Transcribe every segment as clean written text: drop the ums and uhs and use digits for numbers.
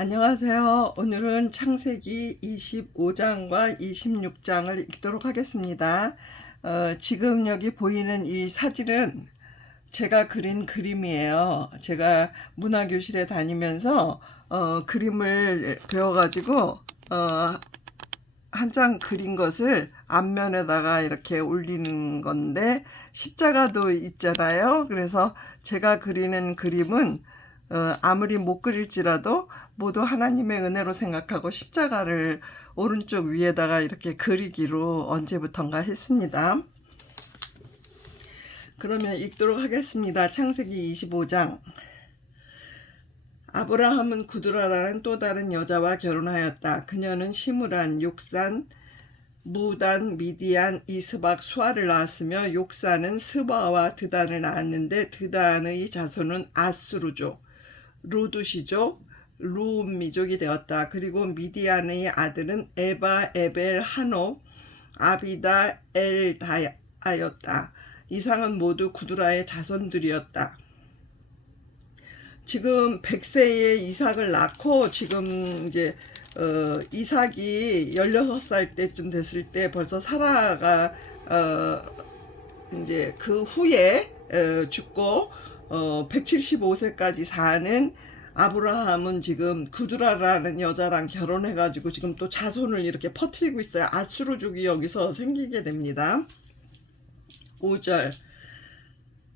안녕하세요. 오늘은 창세기 25장과 26장을 읽도록 하겠습니다. 지금 여기 보이는 이 사진은 제가 그린 그림이에요. 제가 문화교실에 다니면서 그림을 배워가지고 한 장 그린 것을 앞면에다가 이렇게 올리는 건데, 십자가도 있잖아요. 그래서 제가 그리는 그림은 아무리 못 그릴지라도 모두 하나님의 은혜로 생각하고 십자가를 오른쪽 위에다가 이렇게 그리기로 언제부턴가 했습니다. 그러면 읽도록 하겠습니다. 창세기 25장. 아브라함은 구두라라는 또 다른 여자와 결혼하였다. 그녀는 시므란, 욕산, 무단, 미디안, 이스박, 수아를 낳았으며 욕산은 스바와 드단을 낳았는데 드단의 자손은 아수르족, 루드시족, 루미족이 되었다. 그리고 미디안의 아들은 에바, 에벨, 하녹, 아비다, 엘다였다. 이상은 모두 구두라의 자손들이었다. 지금 100세에 이삭을 낳고 지금 이제 이삭이 16살 때쯤 됐을 때 벌써 사라가 이제 그 후에 죽고 175세까지 사는 아브라함은 지금 구두라라는 여자랑 결혼해가지고 지금 또 자손을 이렇게 퍼뜨리고 있어요. 아수르족이 여기서 생기게 됩니다. 5절.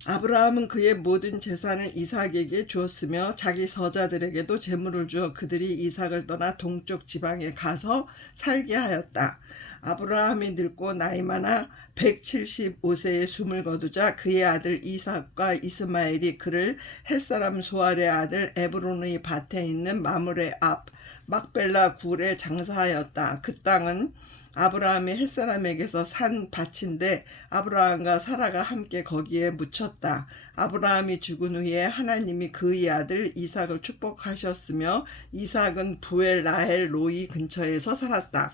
아브라함은 그의 모든 재산을 이삭에게 주었으며 자기 서자들에게도 재물을 주어 그들이 이삭을 떠나 동쪽 지방에 가서 살게 하였다. 아브라함이 늙고 나이 많아 175세에 숨을 거두자 그의 아들 이삭과 이스마엘이 그를 햇사람 소알의 아들 에브론의 밭에 있는 마므레 앞 막벨라 굴에 장사하였다. 그 땅은 아브라함이 햇사람에게서 산 밭인데 아브라함과 사라가 함께 거기에 묻혔다. 아브라함이 죽은 후에 하나님이 그의 아들 이삭을 축복하셨으며 이삭은 부엘 라헬 로이 근처에서 살았다.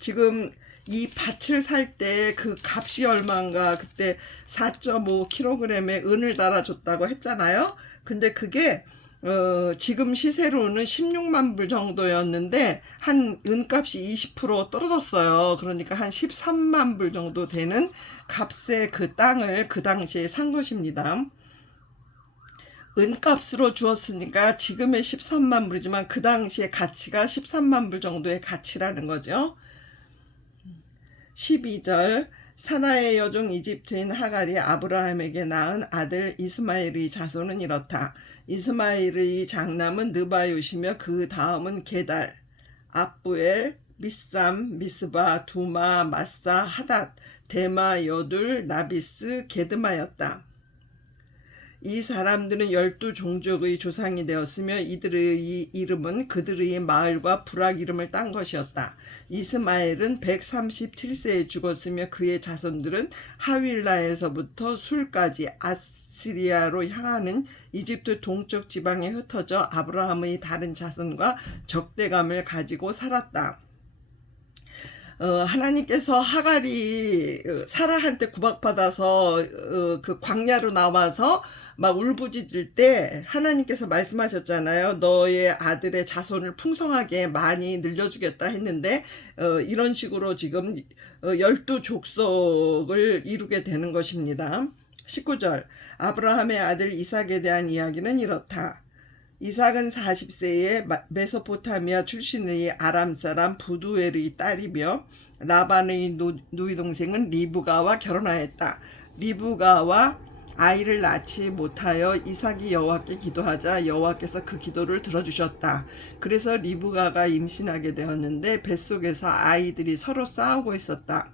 지금 이 밭을 살 때 그 값이 얼마인가, 그때 4.5kg의 은을 달아줬다고 했잖아요. 근데 그게 지금 시세로는 16만 불 정도였는데 한 은값이 20% 떨어졌어요. 그러니까 한 13만 불 정도 되는 값의 그 땅을 그 당시에 산 것입니다. 은값으로 주었으니까 지금의 13만 불이지만 그 당시의 가치가 13만 불 정도의 가치라는 거죠. 12절. 사나의 여종 이집트인 하갈이 아브라함에게 낳은 아들 이스마엘의 자손은 이렇다. 이스마엘의 장남은 느바요시며 그 다음은 게달, 압부엘, 미삼, 미스바, 두마, 마사, 하닷, 데마, 여둘, 나비스, 게드마였다. 이 사람들은 12종족의 조상이 되었으며 이들의 이름은 그들의 마을과 부락 이름을 딴 것이었다. 이스마엘은 137세에 죽었으며 그의 자손들은 하윌라에서부터 술까지 아시리아로 향하는 이집트 동쪽 지방에 흩어져 아브라함의 다른 자손과 적대감을 가지고 살았다. 하나님께서 하갈이 사라한테 구박받아서 그 광야로 나와서 막 울부짖을 때 하나님께서 말씀하셨잖아요. 너의 아들의 자손을 풍성하게 많이 늘려주겠다 했는데 이런 식으로 지금 12족속을 이루게 되는 것입니다. 19절. 아브라함의 아들 이삭에 대한 이야기는 이렇다. 이삭은 40세에 메소포타미아 출신의 아람 사람 부두엘의 딸이며 라반의 누이 동생은 리브가와 결혼하였다. 리브가와 아이를 낳지 못하여 이삭이 여호와께 기도하자 여호와께서 그 기도를 들어주셨다. 그래서 리브가가 임신하게 되었는데 뱃속에서 아이들이 서로 싸우고 있었다.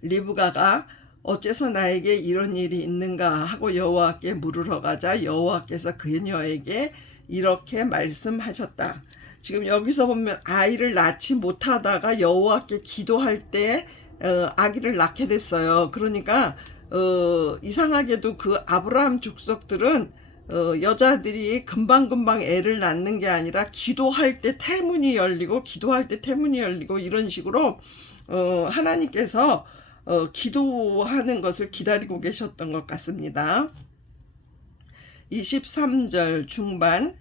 리브가가 어째서 나에게 이런 일이 있는가 하고 여호와께 물으러 가자 여호와께서 그녀에게 이렇게 말씀하셨다. 지금 여기서 보면 아이를 낳지 못하다가 여호와께 기도할 때 아기를 낳게 됐어요. 그러니까 이상하게도 그 아브라함 족속들은 여자들이 금방금방 애를 낳는 게 아니라 기도할 때 태문이 열리고 이런 식으로 하나님께서 기도하는 것을 기다리고 계셨던 것 같습니다. 23절 중반.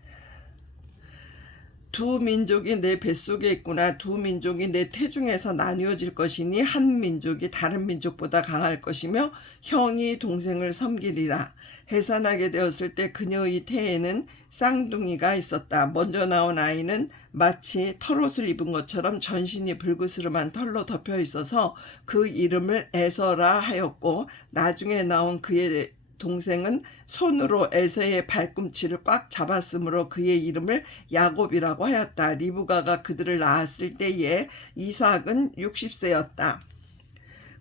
두 민족이 내 뱃속에 있구나. 두 민족이 내 태중에서 나뉘어질 것이니 한 민족이 다른 민족보다 강할 것이며 형이 동생을 섬기리라. 해산하게 되었을 때 그녀의 태에는 쌍둥이가 있었다. 먼저 나온 아이는 마치 털옷을 입은 것처럼 전신이 불그스름한 털로 덮여 있어서 그 이름을 에서라 하였고, 나중에 나온 그의 동생은 손으로 에서의 발꿈치를 꽉 잡았으므로 그의 이름을 야곱이라고 하였다. 리브가가 그들을 낳았을 때에 이삭은 60세였다.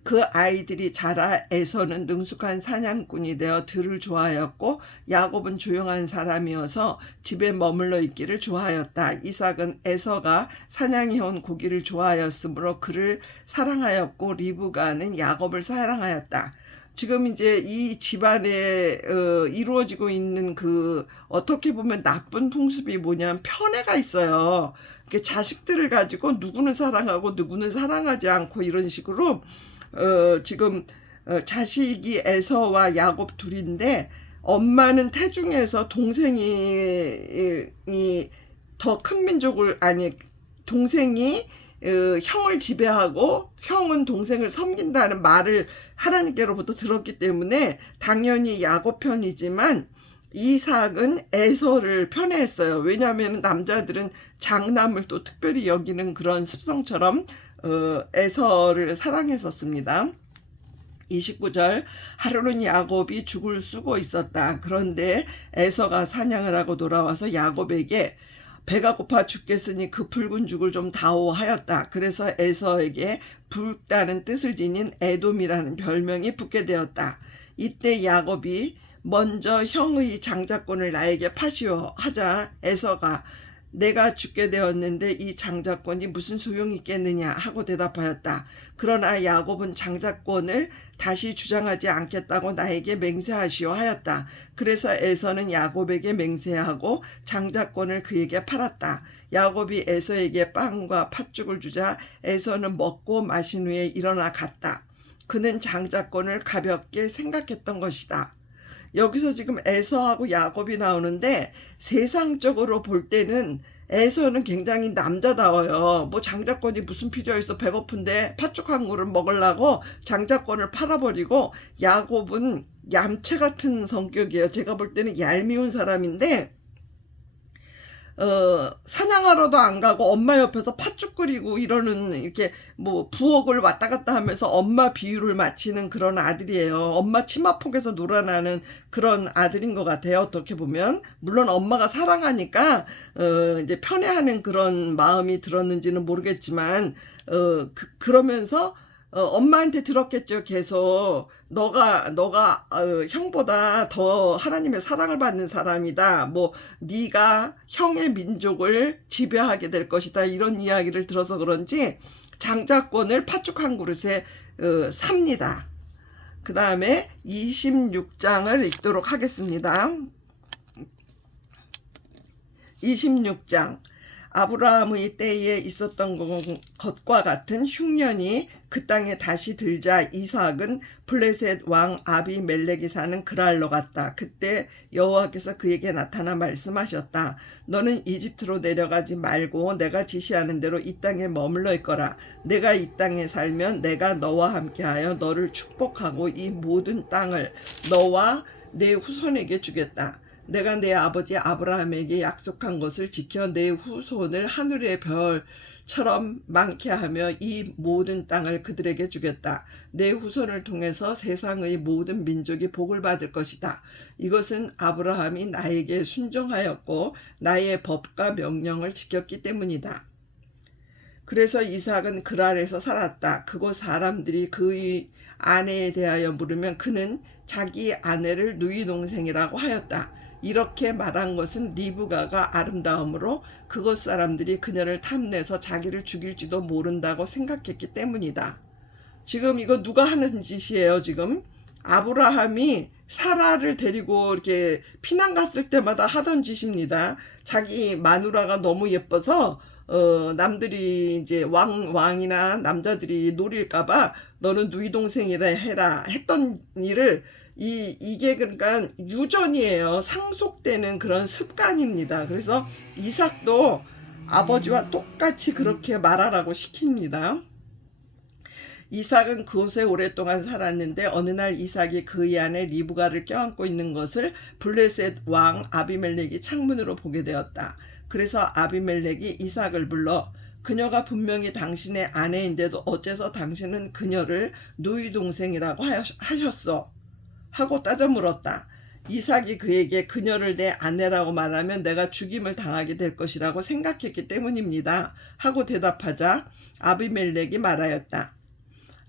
그 아이들이 자라 에서는 능숙한 사냥꾼이 되어 들을 좋아하였고, 야곱은 조용한 사람이어서 집에 머물러 있기를 좋아하였다. 이삭은 에서가 사냥해온 고기를 좋아하였으므로 그를 사랑하였고, 리브가는 야곱을 사랑하였다. 지금 이제 이 집안에 이루어지고 있는 그 어떻게 보면 나쁜 풍습이 뭐냐면 편애가 있어요. 자식들을 가지고 누구는 사랑하고 누구는 사랑하지 않고 이런 식으로 지금 자식이 에서와 야곱 둘인데, 엄마는 태중에서 동생이 더 큰 민족을, 아니 동생이 형을 지배하고 형은 동생을 섬긴다는 말을 하나님께로부터 들었기 때문에 당연히 야곱 편이지만 이삭은 에서를 편애했어요. 왜냐하면 남자들은 장남을 또 특별히 여기는 그런 습성처럼 에서를 사랑했었습니다. 29절, 하루는 야곱이 죽을 쓰고 있었다. 그런데 에서가 사냥을 하고 돌아와서 야곱에게 배가 고파 죽겠으니 그 붉은 죽을 좀 다오 하였다. 그래서 에서에게 붉다는 뜻을 지닌 에돔이라는 별명이 붙게 되었다. 이때 야곱이 먼저 형의 장자권을 나에게 파시오 하자 에서가 내가 죽게 되었는데 이 장자권이 무슨 소용이 있겠느냐 하고 대답하였다. 그러나 야곱은 장자권을 다시 주장하지 않겠다고 나에게 맹세하시오 하였다. 그래서 에서는 야곱에게 맹세하고 장자권을 그에게 팔았다. 야곱이 에서에게 빵과 팥죽을 주자 에서는 먹고 마신 후에 일어나 갔다. 그는 장자권을 가볍게 생각했던 것이다. 여기서 지금 에서하고 야곱이 나오는데 세상적으로 볼 때는 에서는 굉장히 남자다워요. 뭐 장자권이 무슨 필요가 있어, 배고픈데 팥죽 한 그릇 먹으려고 장자권을 팔아버리고, 야곱은 얌체 같은 성격이에요. 제가 볼 때는 얄미운 사람인데 사냥하러도 안 가고 엄마 옆에서 팥죽 끓이고 이러는, 이렇게 뭐 부엌을 왔다 갔다 하면서 엄마 비유를 마치는 그런 아들이에요. 엄마 치마폭에서 놀아나는 그런 아들인 것 같아요. 어떻게 보면 물론 엄마가 사랑하니까 이제 편애하는 그런 마음이 들었는지는 모르겠지만 그러면서 엄마한테 들었겠죠. 계속 너가 형보다 더 하나님의 사랑을 받는 사람이다. 뭐 네가 형의 민족을 지배하게 될 것이다. 이런 이야기를 들어서 그런지 장자권을 팥죽 한 그릇에 삽니다. 그 다음에 26장을 읽도록 하겠습니다. 26장. 아브라함의 때에 있었던 것과 같은 흉년이 그 땅에 다시 들자 이삭은 블레셋 왕 아비멜렉이 사는 그랄로 갔다. 그때 여호와께서 그에게 나타나 말씀하셨다. 너는 이집트로 내려가지 말고 내가 지시하는 대로 이 땅에 머물러 있거라. 내가 이 땅에 살면 내가 너와 함께하여 너를 축복하고 이 모든 땅을 너와 내 후손에게 주겠다. 내가 내 아버지 아브라함에게 약속한 것을 지켜 내 후손을 하늘의 별처럼 많게 하며 이 모든 땅을 그들에게 주겠다. 내 후손을 통해서 세상의 모든 민족이 복을 받을 것이다. 이것은 아브라함이 나에게 순종하였고 나의 법과 명령을 지켰기 때문이다. 그래서 이삭은 그랄에서 살았다. 그곳 사람들이 그의 아내에 대하여 물으면 그는 자기 아내를 누이 동생이라고 하였다. 이렇게 말한 것은 리브가가 아름다움으로 그곳 사람들이 그녀를 탐내서 자기를 죽일지도 모른다고 생각했기 때문이다. 지금 이거 누가 하는 짓이에요? 지금 아브라함이 사라를 데리고 이렇게 피난 갔을 때마다 하던 짓입니다. 자기 마누라가 너무 예뻐서 남들이 이제 왕이나 남자들이 노릴까봐 너는 누이 동생이라 해라 했던 일을 이게 그러니까 유전이에요. 상속되는 그런 습관입니다. 그래서 이삭도 아버지와 똑같이 그렇게 말하라고 시킵니다. 이삭은 그곳에 오랫동안 살았는데 어느 날 이삭이 그의 아내 리브가를 껴안고 있는 것을 블레셋 왕 아비멜렉이 창문으로 보게 되었다. 그래서 아비멜렉이 이삭을 불러 그녀가 분명히 당신의 아내인데도 어째서 당신은 그녀를 누이 동생이라고 하셨소? 하고 따져 물었다. 이삭이 그에게 그녀를 내 아내라고 말하면 내가 죽임을 당하게 될 것이라고 생각했기 때문입니다. 하고 대답하자 아비멜렉이 말하였다.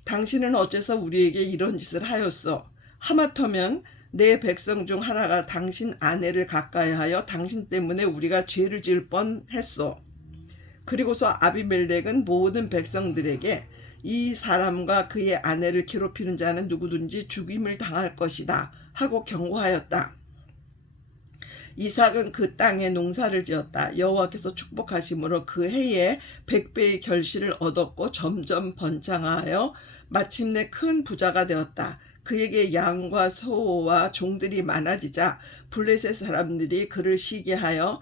당신은 어째서 우리에게 이런 짓을 하였소? 하마터면 내 백성 중 하나가 당신 아내를 가까이 하여 당신 때문에 우리가 죄를 지을 뻔했소. 그리고서 아비멜렉은 모든 백성들에게 이 사람과 그의 아내를 괴롭히는 자는 누구든지 죽임을 당할 것이다 하고 경고하였다. 이삭은 그 땅에 농사를 지었다. 여호와께서 축복하심으로 그 해에 100배의 결실을 얻었고 점점 번창하여 마침내 큰 부자가 되었다. 그에게 양과 소와 종들이 많아지자 블레셋 사람들이 그를 시기하여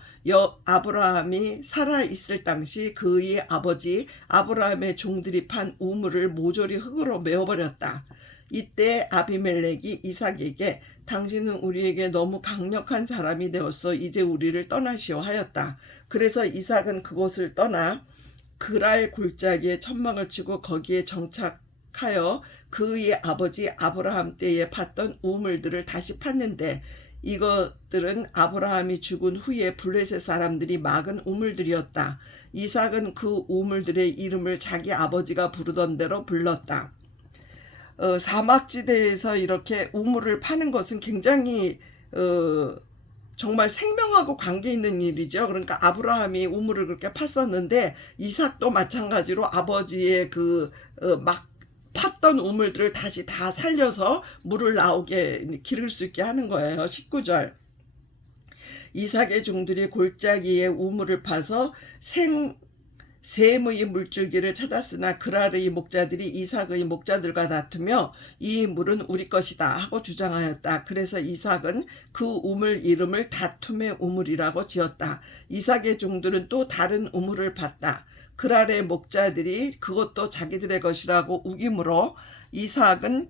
아브라함이 살아있을 당시 그의 아버지 아브라함의 종들이 판 우물을 모조리 흙으로 메워버렸다. 이때 아비멜렉이 이삭에게 당신은 우리에게 너무 강력한 사람이 되었어. 이제 우리를 떠나시오 하였다. 그래서 이삭은 그곳을 떠나 그랄 골짜기에 천막을 치고 거기에 정착하여 그의 아버지 아브라함 때에 팠던 우물들을 다시 팠는데 이것들은 아브라함이 죽은 후에 블레셋 사람들이 막은 우물들이었다. 이삭은 그 우물들의 이름을 자기 아버지가 부르던 대로 불렀다. 사막지대에서 이렇게 우물을 파는 것은 굉장히 정말 생명하고 관계 있는 일이죠. 그러니까 아브라함이 우물을 그렇게 팠었는데 이삭도 마찬가지로 아버지의 막 팠던 우물들을 다시 다 살려서 물을 나오게 기를 수 있게 하는 거예요. 19절. 이삭의 종들이 골짜기에 우물을 파서 샘의 물줄기를 찾았으나 그랄의 목자들이 이삭의 목자들과 다투며 이 물은 우리 것이다 하고 주장하였다. 그래서 이삭은 그 우물 이름을 다툼의 우물이라고 지었다. 이삭의 종들은 또 다른 우물을 팠다. 그랄의 목자들이 그것도 자기들의 것이라고 우기므로 이삭은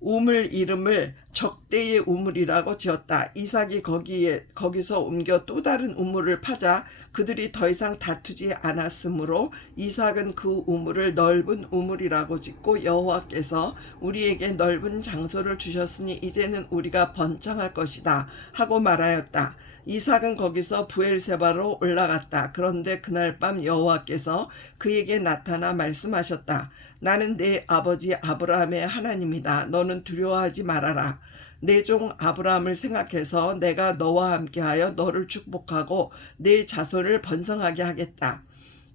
우물 이름을 적대의 우물이라고 지었다. 이삭이 거기서 옮겨 또 다른 우물을 파자 그들이 더 이상 다투지 않았으므로 이삭은 그 우물을 넓은 우물이라고 짓고 여호와께서 우리에게 넓은 장소를 주셨으니 이제는 우리가 번창할 것이다 하고 말하였다. 이삭은 거기서 부엘세바로 올라갔다. 그런데 그날 밤 여호와께서 그에게 나타나 말씀하셨다. 나는 내 아버지 아브라함의 하나님이다. 너는 두려워하지 말아라. 내 종 아브라함을 생각해서 내가 너와 함께하여 너를 축복하고 내 자손을 번성하게 하겠다.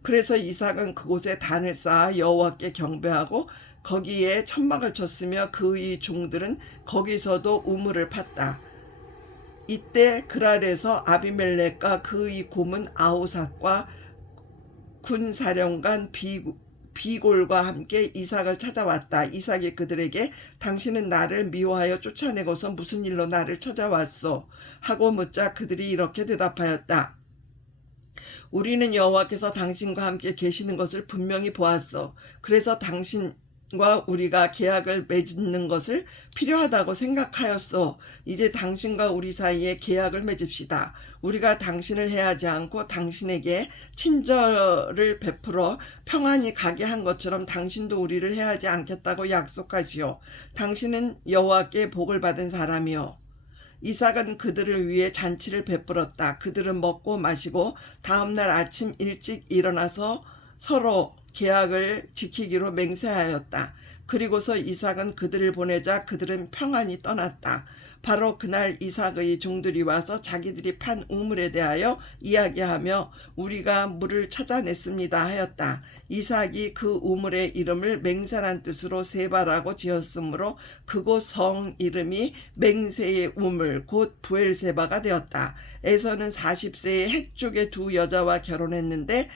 그래서 이삭은 그곳에 단을 쌓아 여호와께 경배하고 거기에 천막을 쳤으며 그의 종들은 거기서도 우물을 팠다. 이때 그랄에서 아비멜렉과 그의 고문 아우삭과 군사령관 비골과 함께 이삭을 찾아왔다. 이삭이 그들에게 당신은 나를 미워하여 쫓아내고서 무슨 일로 나를 찾아왔소? 하고 묻자 그들이 이렇게 대답하였다. 우리는 여호와께서 당신과 함께 계시는 것을 분명히 보았소. 그래서 당신과 우리가 계약을 맺는 것을 필요하다고 생각하였소. 이제 당신과 우리 사이에 계약을 맺읍시다. 우리가 당신을 해하지 않고 당신에게 친절을 베풀어 평안히 가게 한 것처럼 당신도 우리를 해하지 않겠다고 약속하시오. 당신은 여호와께 복을 받은 사람이요. 이삭은 그들을 위해 잔치를 베풀었다. 그들은 먹고 마시고 다음날 아침 일찍 일어나서 서로 계약을 지키기로 맹세하였다. 그리고서 이삭은 그들을 보내자 그들은 평안히 떠났다. 바로 그날 이삭의 종들이 와서 자기들이 판 우물에 대하여 이야기하며 우리가 물을 찾아냈습니다 하였다. 이삭이 그 우물의 이름을 맹세란 뜻으로 세바라고 지었으므로 그곳 성 이름이 맹세의 우물 곧 부엘세바가 되었다. 에서는 40세의 헷족의 두 여자와 결혼했는데